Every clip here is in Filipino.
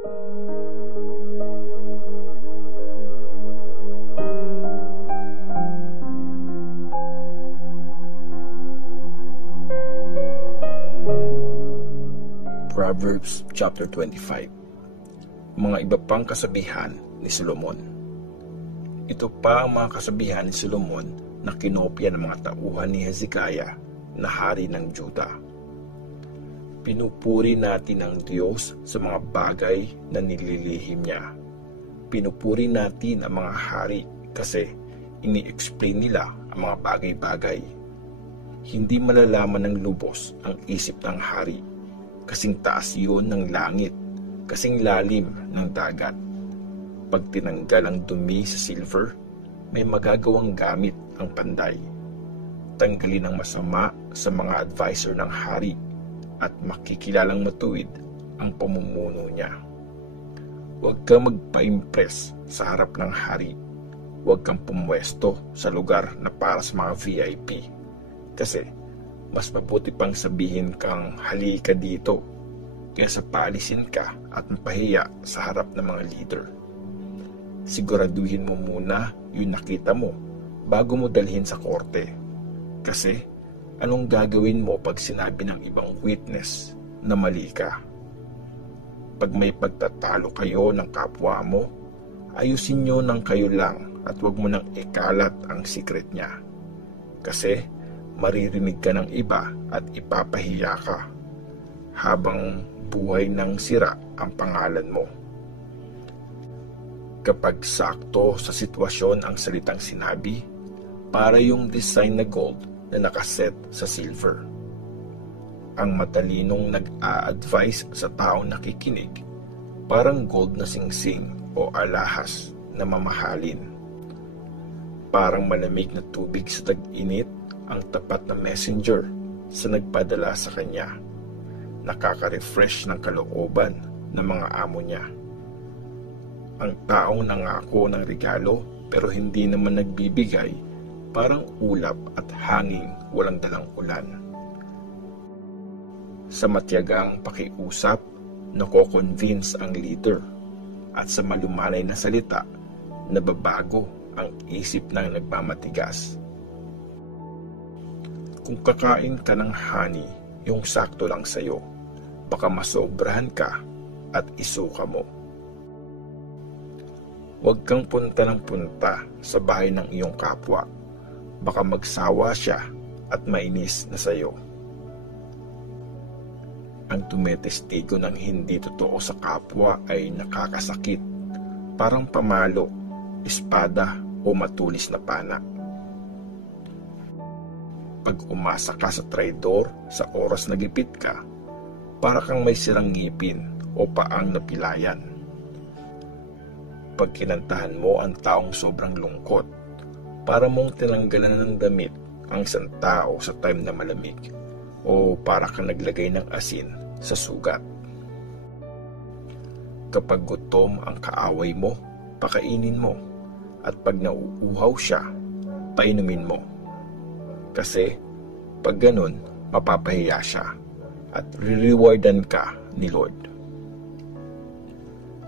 Proverbs chapter 25. Mga iba pang kasabihan ni Solomon. Ito pa ang mga kasabihan ni Solomon na kinopya ng mga tauhan ni Hezekiah na hari ng Juda. Pinupuri natin ang Diyos sa mga bagay na nililihim niya. Pinupuri natin ang mga hari kasi ini-explain nila ang mga bagay-bagay. Hindi malalaman ng lubos ang isip ng hari. Kasing taas yun ng langit, kasing lalim ng dagat. Pag tinanggal ang dumi sa silver, may magagawang gamit ang panday. Tanggalin ang masama sa mga advisor ng hari at makikilalang matuwid ang pamumuno niya. Huwag kang magpa-impress sa harap ng hari. Huwag kang pumwesto sa lugar na para sa mga VIP. Kasi mas mabuti pang sabihin kang halika dito kaysa paalisin ka at mapahiya sa harap ng mga leader. Siguraduhin mo muna yung nakita mo bago mo dalhin sa korte. Kasi anong gagawin mo pag sinabi ng ibang witness na mali ka? Pag may pagtatalo kayo ng kapwa mo, ayusin nyo ng kayo lang at huwag mo nang ikalat ang secret niya. Kasi maririnig ka ng iba at ipapahiya ka habang buhay ng sira ang pangalan mo. Kapag sakto sa sitwasyon ang salitang sinabi, para yung design na gold na nakaset sa silver. Ang matalinong nag-a-advise sa taong nakikinig, parang gold na singsing o alahas na mamahalin. Parang malamig na tubig sa tag-init ang tapat na messenger sa nagpadala sa kanya. Nakaka-refresh ng kalooban ng mga amo niya. Ang taong nangako ng regalo pero hindi naman nagbibigay, parang ulap at hanging walang dalang ulan. Sa matiyagang pakiusap, nako-convince ang leader at sa malumanay na salita, nababago ang isip ng nagmamatigas. Kung kakain ka ng honey, yung sakto lang sa'yo, baka masobrahan ka at isuka mo. Huwag kang punta ng punta sa bahay ng iyong kapwa. Baka magsawa siya at mainis na sa'yo. Ang tumetestigo ng hindi totoo sa kapwa ay nakakasakit, parang pamalo, espada o matulis na pana. Pag umasa ka sa traidor sa oras na gipit ka, para kang may sirang ngipin o paang napilayan. Pag kinantahan mo ang taong sobrang lungkot, para mong tinanggalan ng damit ang isang tao sa time na malamig, o para kang naglagay ng asin sa sugat. Kapag gutom ang kaaway mo, pakainin mo, at pag nauuhaw siya, painumin mo. Kasi pag ganun, mapapahiya siya at re-rewardan ka ni Lord.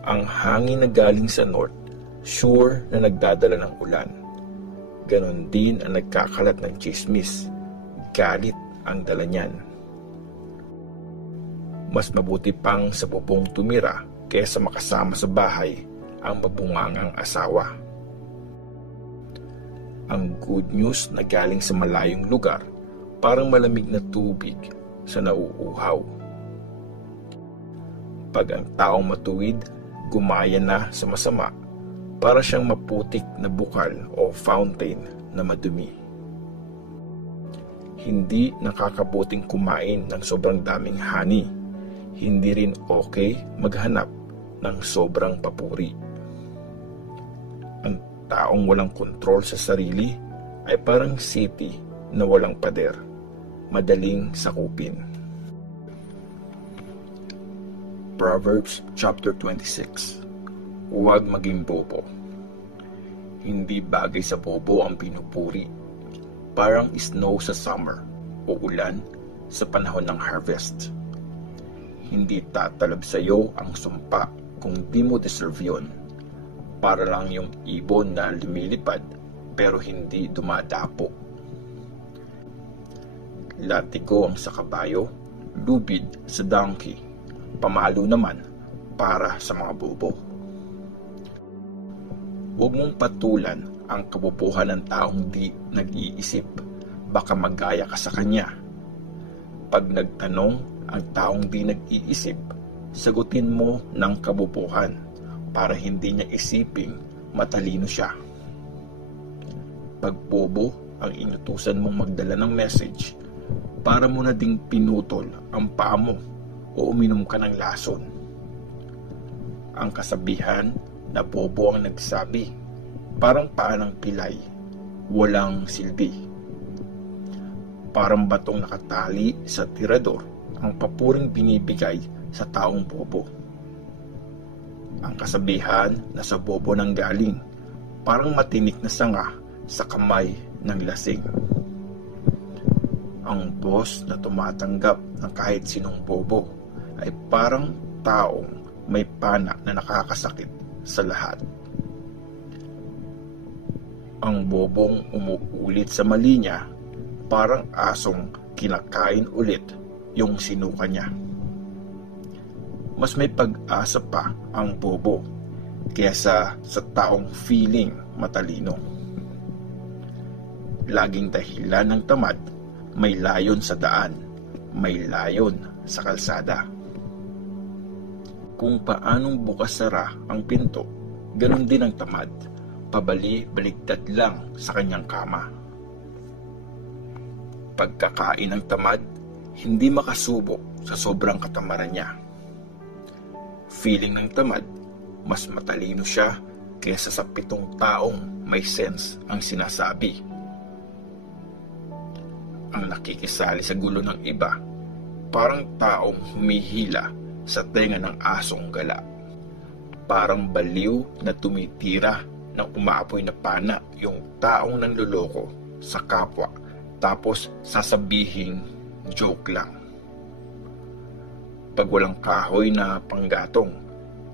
Ang hangin na galing sa north, sure na nagdadala ng ulan. Ganon din ang nagkakalat ng chismis, galit ang dala niyan. Mas mabuti pang sa bubong tumira kaysa makasama sa bahay ang mabungangang asawa. Ang good news na galing sa malayong lugar, parang malamig na tubig sa nauuhaw. Pag ang taong matuwid, gumaya na sa masama, para siyang maputik na bukal o fountain na madumi. Hindi nakakabuting kumain ng sobrang daming honey. Hindi rin okay maghanap ng sobrang papuri. Ang taong walang kontrol sa sarili ay parang city na walang pader, madaling sakupin. Proverbs chapter 26. Huwag maging bobo. Hindi bagay sa bobo ang pinupuri. Parang snow sa summer o ulan sa panahon ng harvest. Hindi tatalab sa iyo ang sumpa kung di mo deserve yun. Para lang yung ibon na lumilipad pero hindi dumadapo. Latigo ang sa kabayo, lubid sa donkey, pamalo naman para sa mga bobo. Huwag mong patulan ang kabobohan ng taong di nag-iisip, baka magaya ka sa kanya. Pag nagtanong ang taong di nag-iisip, sagutin mo ng kabobohan para hindi niya isiping matalino siya. Pag bobo ang inutusan mong magdala ng message, para mo na ding pinutol ang paa mo o uminom ka ng lason. Ang kasabihan na bobo ang nagsabi, parang paa ng pilay, walang silbi. Parang batong nakatali sa tirador ang papuring binibigay sa taong bobo. Ang kasabihan na sa bobo nang galing, parang matinik na sanga sa kamay ng lasing. Ang boss na tumatanggap ng kahit sinong bobo ay parang taong may pana na nakakasakit sa lahat. Ang bobong umuulit sa mali niya, parang asong kinakain ulit yung sinuka niya. Mas may pag-asa pa ang bobo kaysa sa taong feeling matalino. Laging dahilan ng tamad, may layon sa daan, may layon sa kalsada. Kung paanong bukas sara ang pinto, ganun din ang tamad, pabali-baligtad lang sa kanyang kama. Pagkakain ng tamad, hindi makasubok sa sobrang katamaran niya. Feeling ng tamad, mas matalino siya kaysa sa 7 taong may sense ang sinasabi. Ang nakikisali sa gulo ng iba, parang taong humihila sa tenga ng asong gala. Parang baliw na tumitira ng umaapoy na pana yung taong nanloloko sa kapwa, tapos sasabihing joke lang. Pag walang kahoy na panggatong,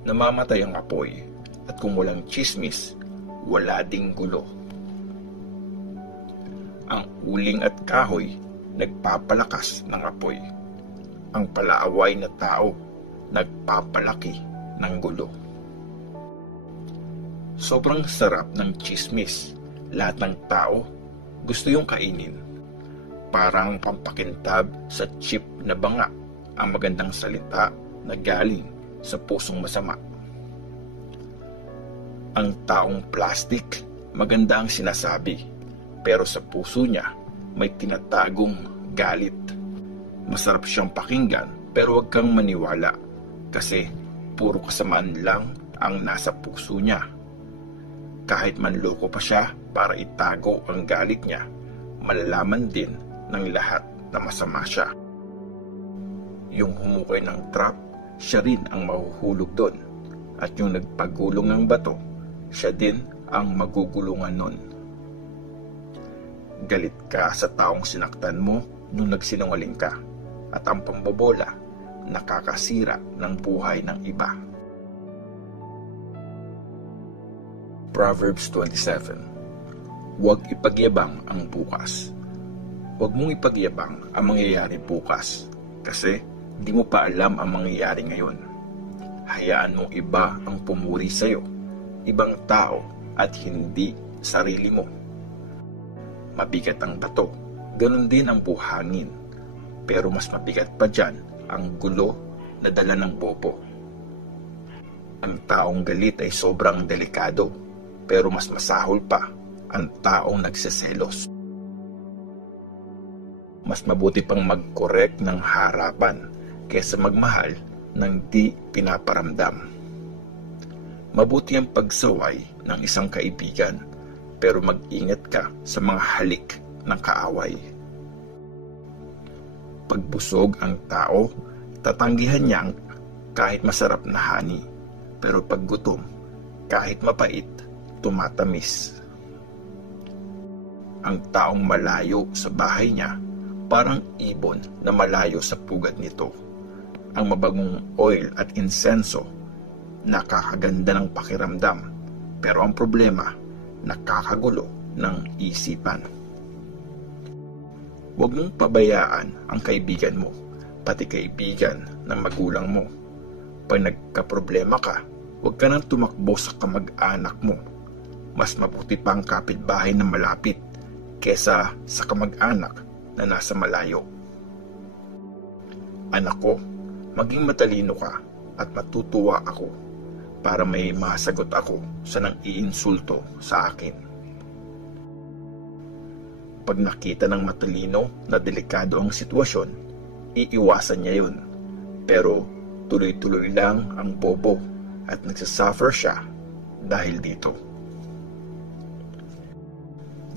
namamatay ang apoy, at kung walang chismis, wala ding gulo. Ang uling at kahoy nagpapalakas ng apoy. Ang palaaway na tao nagpapalaki ng gulo. Sobrang sarap ng chismis. Lahat ng tao gusto yung kainin. Parang pampakintab sa chip na banga ang magandang salita na galing sa pusong masama. Ang taong plastic, maganda ang sinasabi, pero sa puso niya may tinatagong galit. Masarap siyang pakinggan, pero huwag kang maniwala kasi puro kasamaan lang ang nasa puso niya. Kahit manloko pa siya para itago ang galit niya, malalaman din ng lahat na masama siya. Yung humukay ng trap, siya rin ang mahuhulog doon. At yung nagpagulong ng bato, siya din ang magugulungan nun. Galit ka sa taong sinaktan mo nung nagsinungaling ka, at ang pambobola nakakasira ng buhay ng iba. Proverbs 27. Huwag ipagyabang ang bukas. Huwag mong ipagyabang ang mangyayari bukas, kasi di mo pa alam ang mangyayari ngayon. Hayaan mong iba ang pumuri sa'yo, ibang tao at hindi sarili mo. Mabigat ang bato, ganun din ang buhangin, pero mas mabigat pa dyan ang gulo na dala ng bobo. Ang taong galit ay sobrang delikado, pero mas masahol pa ang taong nagseselos. Mas mabuti pang mag-correct ng harapan kaysa magmahal ng di pinaparamdam. Mabuti ang pagsaway ng isang kaibigan, pero mag-ingat ka sa mga halik ng kaaway. Pag busog ang tao, tatanggihan niya kahit masarap na hani, pero pag gutom, kahit mapait, tumatamis. Ang taong malayo sa bahay niya, parang ibon na malayo sa pugad nito. Ang mabagong oil at insenso nakakaganda ng pakiramdam, pero ang problema, nakakagulo ng isipan. Huwag mong pabayaan ang kaibigan mo, pati kaibigan ng magulang mo. Pag nagkaproblema ka, huwag ka nang tumakbo sa kamag-anak mo. Mas mabuti pa ang kapitbahay na malapit kesa sa kamag-anak na nasa malayo. Anak ko, maging matalino ka at matutuwa ako para may masagot ako sa nang iinsulto sa akin. Pag nakita ng matalino na delikado ang sitwasyon, iiwasan niya yun. Pero tuloy-tuloy lang ang bobo at nagsasuffer siya dahil dito.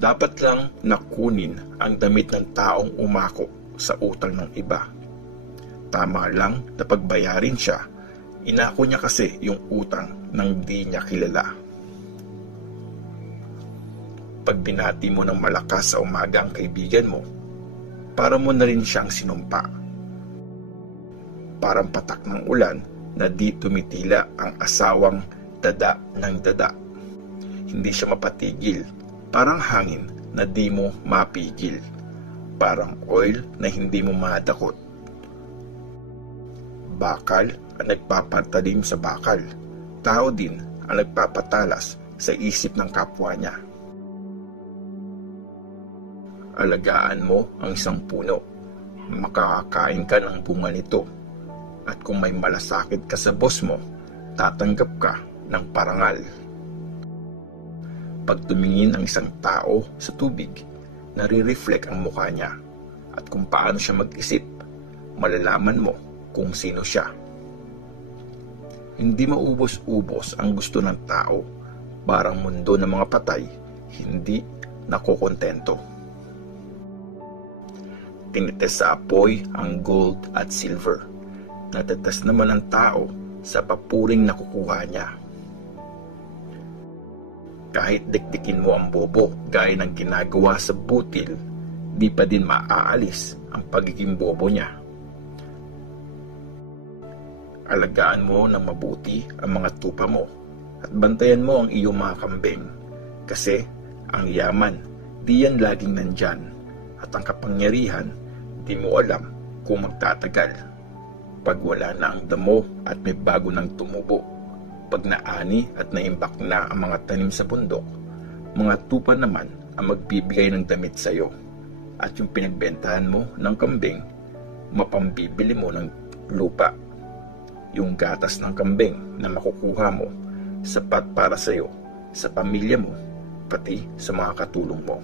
Dapat lang nakunin ang damit ng taong umako sa utang ng iba. Tama lang na pagbayarin siya, inako niya kasi yung utang nang di niya kilala. Pag binati mo ng malakas sa umaga ang kaibigan mo, para mo na rin siyang sinumpa. Parang patak ng ulan na di tumitila ang asawang dada ng dada. Hindi siya mapatigil, parang hangin na di mo mapigil, parang oil na hindi mo madakot. Bakal ang nagpapatalim sa bakal, tao din ang nagpapatalas sa isip ng kapwa niya. Alagaan mo ang isang puno, makakakain ka ng bunga nito, at kung may malasakit ka sa boss mo, tatanggap ka ng parangal. Pag tumingin ang isang tao sa tubig, nare-reflect ang mukha niya, at kung paano siya mag-isip, malalaman mo kung sino siya. Hindi maubos-ubos ang gusto ng tao, parang mundo ng mga patay, hindi nakokontento. Tinites sa apoy ang gold at silver. Natatas naman ang tao sa papuring nakukuha niya. Kahit dikdikin mo ang bobo gaya ng ginagawa sa butil, di pa din maaalis ang pagiging bobo niya. Alagaan mo ng mabuti ang mga tupa mo at bantayan mo ang iyong mga kambing, kasi ang yaman di yan laging nandyan, at ang kapangyarihan di mo alam kung magtatagal. Pag wala na ang damo at may bago nang tumubo, pag naani at naimbak na ang mga tanim sa bundok, mga tupa naman ang magbibigay ng damit sa iyo, at yung pinagbentahan mo ng kambing, mapambibili mo ng lupa. Yung gatas ng kambing na makukuha mo, sapat para sa iyo, sa pamilya mo, pati sa mga katulong mo.